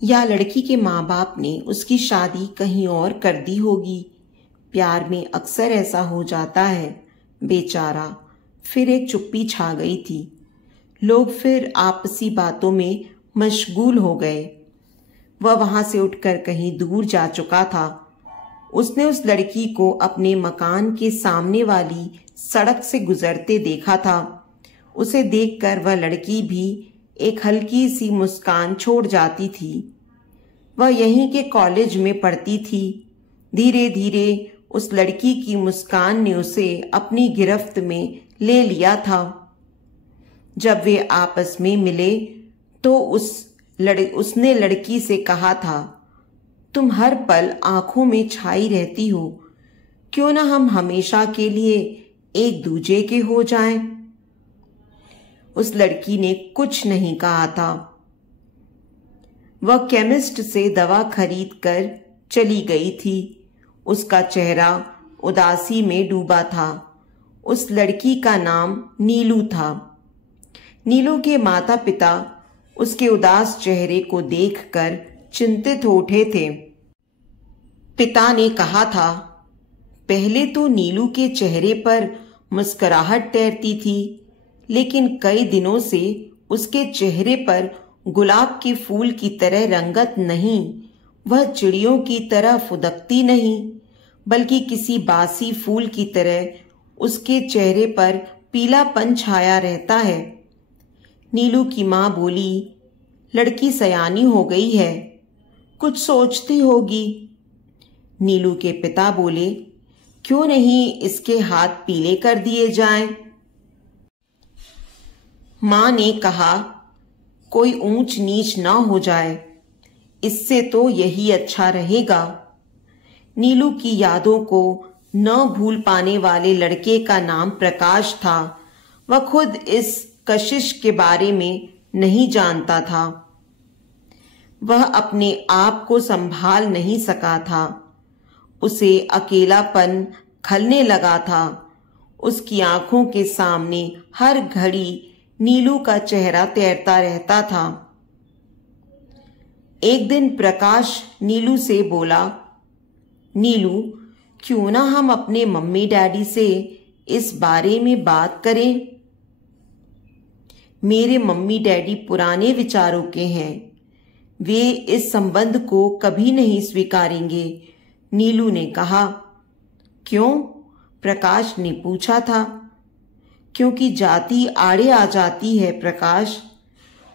या लड़की के माँ बाप ने उसकी शादी कहीं और कर दी होगी। प्यार में अक्सर ऐसा हो जाता है। बेचारा। फिर एक चुप्पी छा गई थी। लोग फिर आपसी बातों में मशगूल हो गए। वह वहां से उठकर कहीं दूर जा चुका था। उसने उस लड़की को अपने मकान के सामने वाली सड़क से गुजरते देखा था। उसे देखकर वह लड़की भी एक हल्की सी मुस्कान छोड़ जाती थी। वह यहीं के कॉलेज में पढ़ती थी। धीरे धीरे उस लड़की की मुस्कान ने उसे अपनी गिरफ्त में ले लिया था। जब वे आपस में मिले तो उसने लड़की से कहा था, तुम हर पल आंखों में छाई रहती हो, क्यों ना हम हमेशा के लिए एक दूजे के हो जाएं। उस लड़की ने कुछ नहीं कहा था। वह केमिस्ट से दवा खरीद कर चली गई थी। उसका चेहरा उदासी में डूबा था। उस लड़की का नाम नीलू था। नीलू के माता पिता उसके उदास चेहरे को देखकर चिंतित हो उठे थे। पिता ने कहा था, पहले तो नीलू के चेहरे पर मुस्कुराहट तैरती थी, लेकिन कई दिनों से उसके चेहरे पर गुलाब के फूल की तरह रंगत नहीं, वह चिड़ियों की तरह फुदकती नहीं, बल्कि किसी बासी फूल की तरह उसके चेहरे पर पीलापन छाया रहता है। नीलू की माँ बोली, लड़की सयानी हो गई है, कुछ सोचती होगी। नीलू के पिता बोले, क्यों नहीं इसके हाथ पीले कर दिए जाएं? माँ ने कहा, कोई ऊंच नीच ना हो जाए, इससे तो यही अच्छा रहेगा। नीलू की यादों को न भूल पाने वाले लड़के का नाम प्रकाश था। वह खुद इस कशिश के बारे में नहीं जानता था। वह अपने आप को संभाल नहीं सका था। उसे अकेलापन खलने लगा था। उसकी आंखों के सामने हर घड़ी नीलू का चेहरा तैरता रहता था। एक दिन प्रकाश नीलू से बोला, नीलू, क्यों ना हम अपने मम्मी डैडी से इस बारे में बात करें? मेरे मम्मी डैडी पुराने विचारों के हैं, वे इस संबंध को कभी नहीं स्वीकारेंगे। नीलू ने कहा। क्यों? प्रकाश ने पूछा था। क्योंकि जाति आड़े आ जाती है प्रकाश।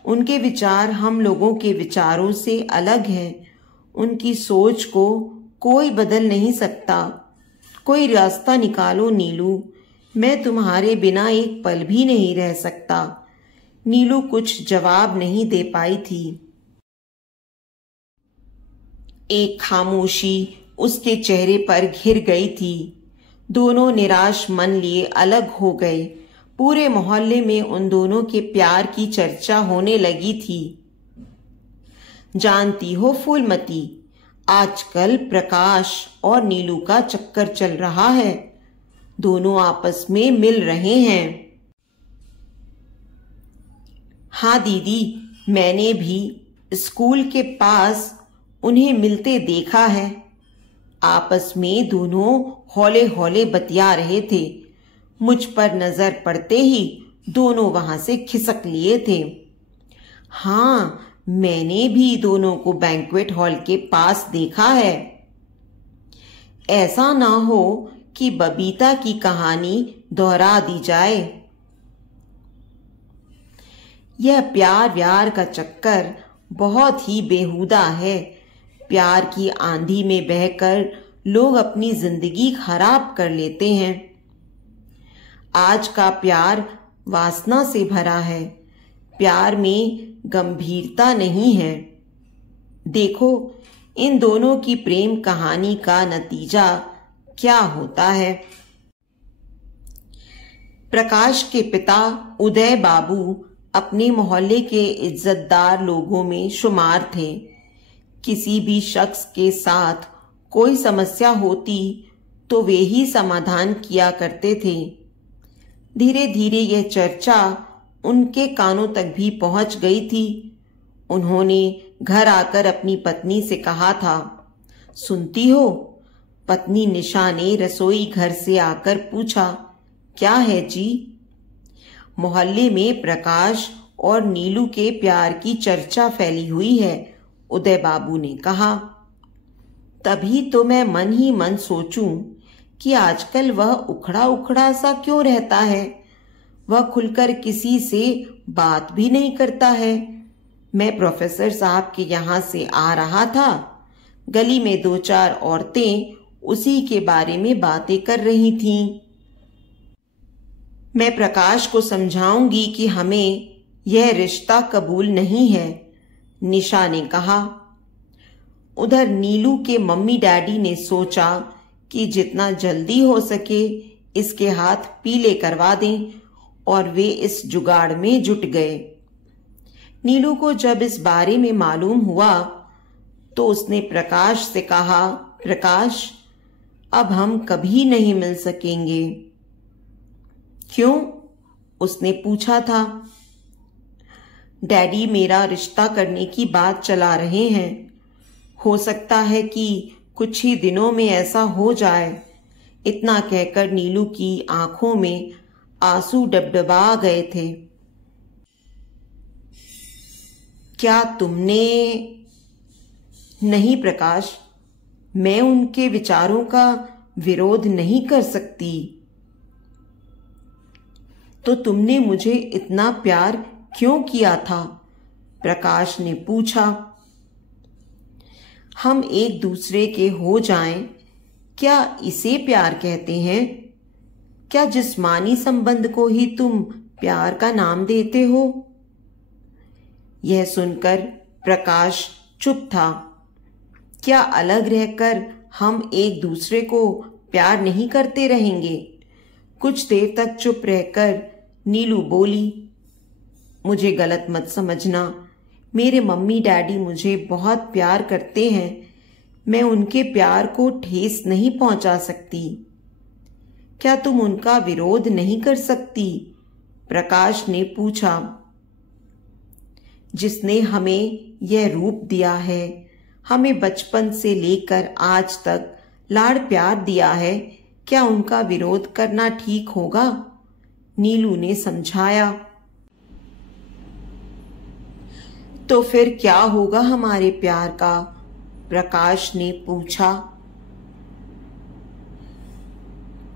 उनके विचार हम लोगों के विचारों से अलग हैं। उनकी सोच को कोई बदल नहीं सकता। कोई रास्ता निकालो नीलू, मैं तुम्हारे बिना एक पल भी नहीं रह सकता। नीलू कुछ जवाब नहीं दे पाई थी। एक खामोशी उसके चेहरे पर घिर गई थी। दोनों निराश मन लिए अलग हो गए। पूरे मोहल्ले में उन दोनों के प्यार की चर्चा होने लगी थी। जानती हो फूलमती, आजकल प्रकाश और नीलू का चक्कर चल रहा है। दोनों आपस में मिल रहे हैं। हाँ दीदी, मैंने भी स्कूल के पास उन्हें मिलते देखा है। आपस में दोनों हौले हौले बतिया रहे थे। मुझ पर नजर पड़ते ही दोनों वहां से खिसक लिए थे। हाँ, मैंने भी दोनों को बैंक्वेट हॉल के पास देखा है। ऐसा ना हो कि बबीता की कहानी दोहरा दी जाए। यह प्यार व्यार का चक्कर बहुत ही बेहुदा है। प्यार की आंधी में बहकर लोग अपनी जिंदगी खराब कर लेते हैं। आज का प्यार वासना से भरा है। प्यार में गंभीरता नहीं है। देखो, इन दोनों की प्रेम कहानी का नतीजा क्या होता है। प्रकाश के पिता उदय बाबू अपने मोहल्ले के इज्जतदार लोगों में शुमार थे। किसी भी शख्स के साथ कोई समस्या होती तो वे ही समाधान किया करते थे। धीरे धीरे यह चर्चा उनके कानों तक भी पहुंच गई थी। उन्होंने घर आकर अपनी पत्नी से कहा था। सुनती हो? पत्नी निशा ने रसोई घर से आकर पूछा। क्या है जी? मोहल्ले में प्रकाश और नीलू के प्यार की चर्चा फैली हुई है, उदय बाबू ने कहा। तभी तो मैं मन ही मन सोचूं कि आजकल वह उखड़ा उखड़ा सा क्यों रहता है। वह खुलकर किसी से बात भी नहीं करता है। मैं प्रोफेसर साहब के यहाँ से आ रहा था, गली में 2-4 औरतें उसी के बारे में बातें कर रही थीं। मैं प्रकाश को समझाऊंगी कि हमें यह रिश्ता कबूल नहीं है, निशा ने कहा। उधर नीलू के मम्मी डैडी ने सोचा कि जितना जल्दी हो सके इसके हाथ पीले करवा दें, और वे इस जुगाड़ में जुट गए। नीलू को जब इस बारे में मालूम हुआ तो उसने प्रकाश से कहा, प्रकाश, अब हम कभी नहीं मिल सकेंगे। क्यों? उसने पूछा था। डैडी मेरा रिश्ता करने की बात चला रहे हैं। हो सकता है कि कुछ ही दिनों में ऐसा हो जाए। इतना कहकर नीलू की आंखों में आंसू डबडबा गए थे। क्या तुमने? नहीं प्रकाश, मैं उनके विचारों का विरोध नहीं कर सकती। तो तुमने मुझे इतना प्यार क्यों किया था? प्रकाश ने पूछा। हम एक दूसरे के हो जाएं, क्या इसे प्यार कहते हैं? क्या जिस्मानी संबंध को ही तुम प्यार का नाम देते हो? यह सुनकर प्रकाश चुप था। क्या अलग रहकर हम एक दूसरे को प्यार नहीं करते रहेंगे? कुछ देर तक चुप रहकर नीलू बोली, मुझे गलत मत समझना, मेरे मम्मी डैडी मुझे बहुत प्यार करते हैं। मैं उनके प्यार को ठेस नहीं पहुंचा सकती। क्या तुम उनका विरोध नहीं कर सकती? प्रकाश ने पूछा। जिसने हमें यह रूप दिया है, हमें बचपन से लेकर आज तक लाड़ प्यार दिया है, क्या उनका विरोध करना ठीक होगा? नीलू ने समझाया। तो फिर क्या होगा हमारे प्यार का? प्रकाश ने पूछा।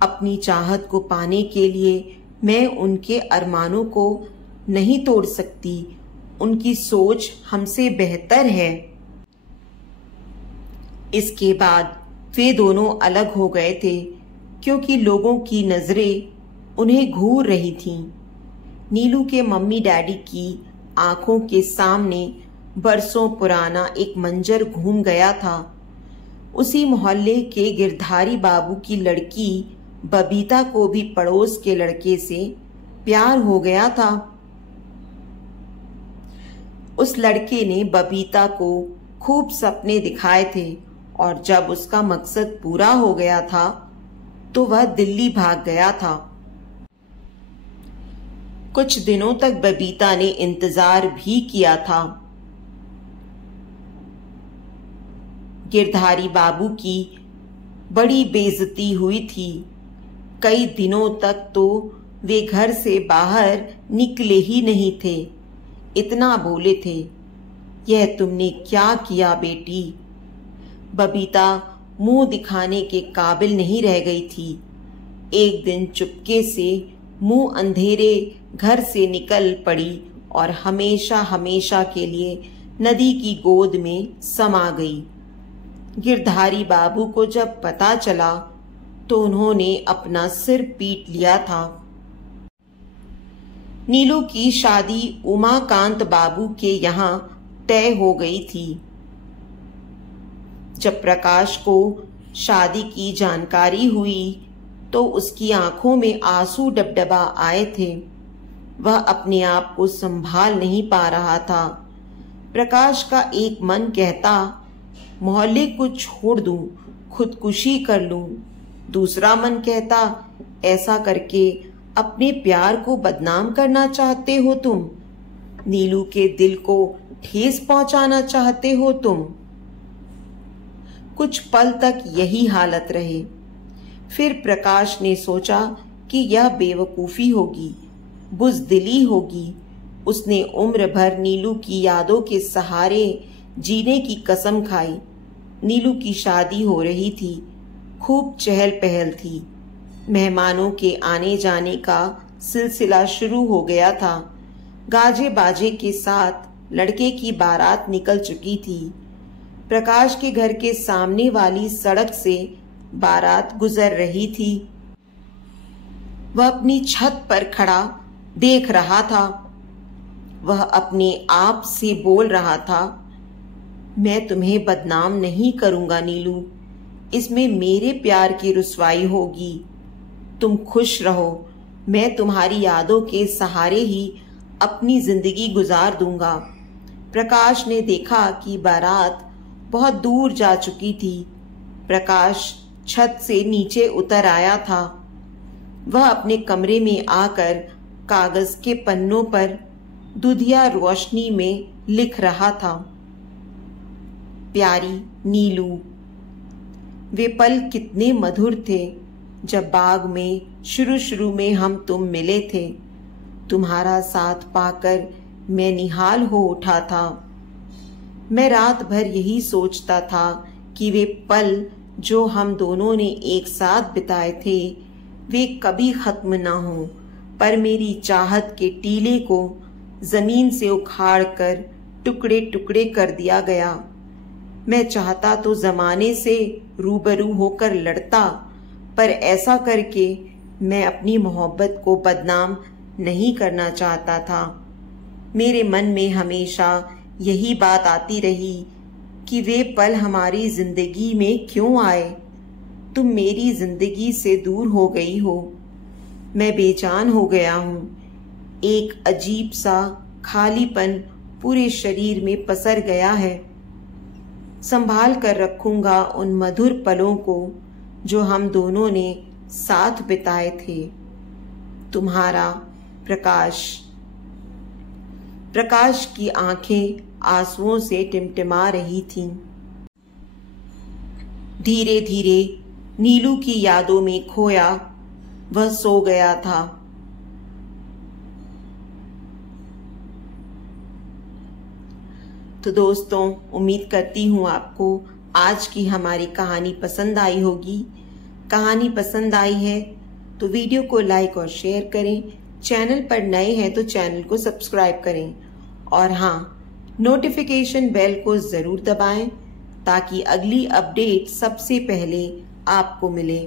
अपनी चाहत को पाने के लिए मैं उनके अरमानों को नहीं तोड़ सकती। उनकी सोच हमसे बेहतर है। इसके बाद वे दोनों अलग हो गए थे, क्योंकि लोगों की नजरें उन्हें घूर रही थीं। नीलू के मम्मी डैडी की आंखों के सामने बरसों पुराना एक मंजर घूम गया था। उसी मोहल्ले के गिरधारी बाबू की लड़की बबीता को भी पड़ोस के लड़के से प्यार हो गया था। उस लड़के ने बबीता को खूब सपने दिखाए थे, और जब उसका मकसद पूरा हो गया था तो वह दिल्ली भाग गया था। कुछ दिनों तक बबीता ने इंतजार भी किया था। गिरधारी बाबू की बड़ी बेइज्जती हुई थी। कई दिनों तक तो वे घर से बाहर निकले ही नहीं थे। इतना बोले थे, यह तुमने क्या किया बेटी? बबीता मुंह दिखाने के काबिल नहीं रह गई थी। एक दिन चुपके से मुंह अंधेरे घर से निकल पड़ी और हमेशा हमेशा के लिए नदी की गोद में समा गई। गिरधारी बाबू को जब पता चला तो उन्होंने अपना सिर पीट लिया था। नीलू की शादी उमाकांत बाबू के यहाँ तय हो गई थी। जब प्रकाश को शादी की जानकारी हुई तो उसकी आंखों में आंसू डबडबा आए थे। वह अपने आप को संभाल नहीं पा रहा था। प्रकाश का एक मन कहता, मोहल्ले को छोड़ दूं, खुदकुशी कर लूं। दूसरा मन कहता, ऐसा करके अपने प्यार को बदनाम करना चाहते हो तुम? नीलू के दिल को ठेस पहुंचाना चाहते हो तुम? कुछ पल तक यही हालत रहे। फिर प्रकाश ने सोचा कि यह बेवकूफी होगी, बुज़दिली होगी। उसने उम्र भर नीलू की यादों के सहारे जीने की कसम खाई। नीलू की शादी हो रही थी, खूब चहल पहल थी। मेहमानों के आने जाने का सिलसिला शुरू हो गया था। गाजे बाजे के साथ लड़के की बारात निकल चुकी थी। प्रकाश के घर के सामने वाली सड़क से बारात गुजर रही थी। वह अपनी छत पर खड़ा देख रहा था। वह अपने आप से बोल रहा था, मैं तुम्हें बदनाम नहीं करूंगा नीलू, इसमें मेरे प्यार की रुसवाई होगी। तुम खुश रहो, मैं तुम्हारी यादों के सहारे ही अपनी जिंदगी गुजार दूंगा। प्रकाश ने देखा कि बारात बहुत दूर जा चुकी थी। प्रकाश छत से नीचे उतर आया था। वह अपने कमरे में आकर कागज के पन्नों पर दुधिया रोशनी में लिख रहा था, प्यारी नीलू। वे पल कितने मधुर थे जब बाग में शुरू में हम तुम मिले थे। तुम्हारा साथ पाकर मैं निहाल हो उठा था। मैं रात भर यही सोचता था कि वे पल जो हम दोनों ने एक साथ बिताए थे वे कभी खत्म ना हो, पर मेरी चाहत के टीले को जमीन से उखाड़कर टुकड़े टुकड़े कर दिया गया। मैं चाहता तो जमाने से रूबरू होकर लड़ता, पर ऐसा करके मैं अपनी मोहब्बत को बदनाम नहीं करना चाहता था। मेरे मन में हमेशा यही बात आती रही कि वे पल हमारी जिंदगी में क्यों आए। तुम मेरी जिंदगी से दूर हो गई हो। मैं बेजान हो गया हूँ। एक अजीब सा खालीपन पूरे शरीर में पसर गया है। संभाल कर रखूंगा उन मधुर पलों को जो हम दोनों ने साथ बिताए थे। तुम्हारा प्रकाश। प्रकाश की आंखें आंसुओं से टिमटिमा रही थीं। धीरे धीरे नीलू की यादों में खोया वह सो गया था। तो दोस्तों, उम्मीद करती हूँ आपको आज की हमारी कहानी पसंद आई होगी। कहानी पसंद आई है तो वीडियो को लाइक और शेयर करें। चैनल पर नए हैं तो चैनल को सब्सक्राइब करें और हाँ, नोटिफिकेशन बेल को जरूर दबाएं ताकि अगली अपडेट सबसे पहले आपको मिले।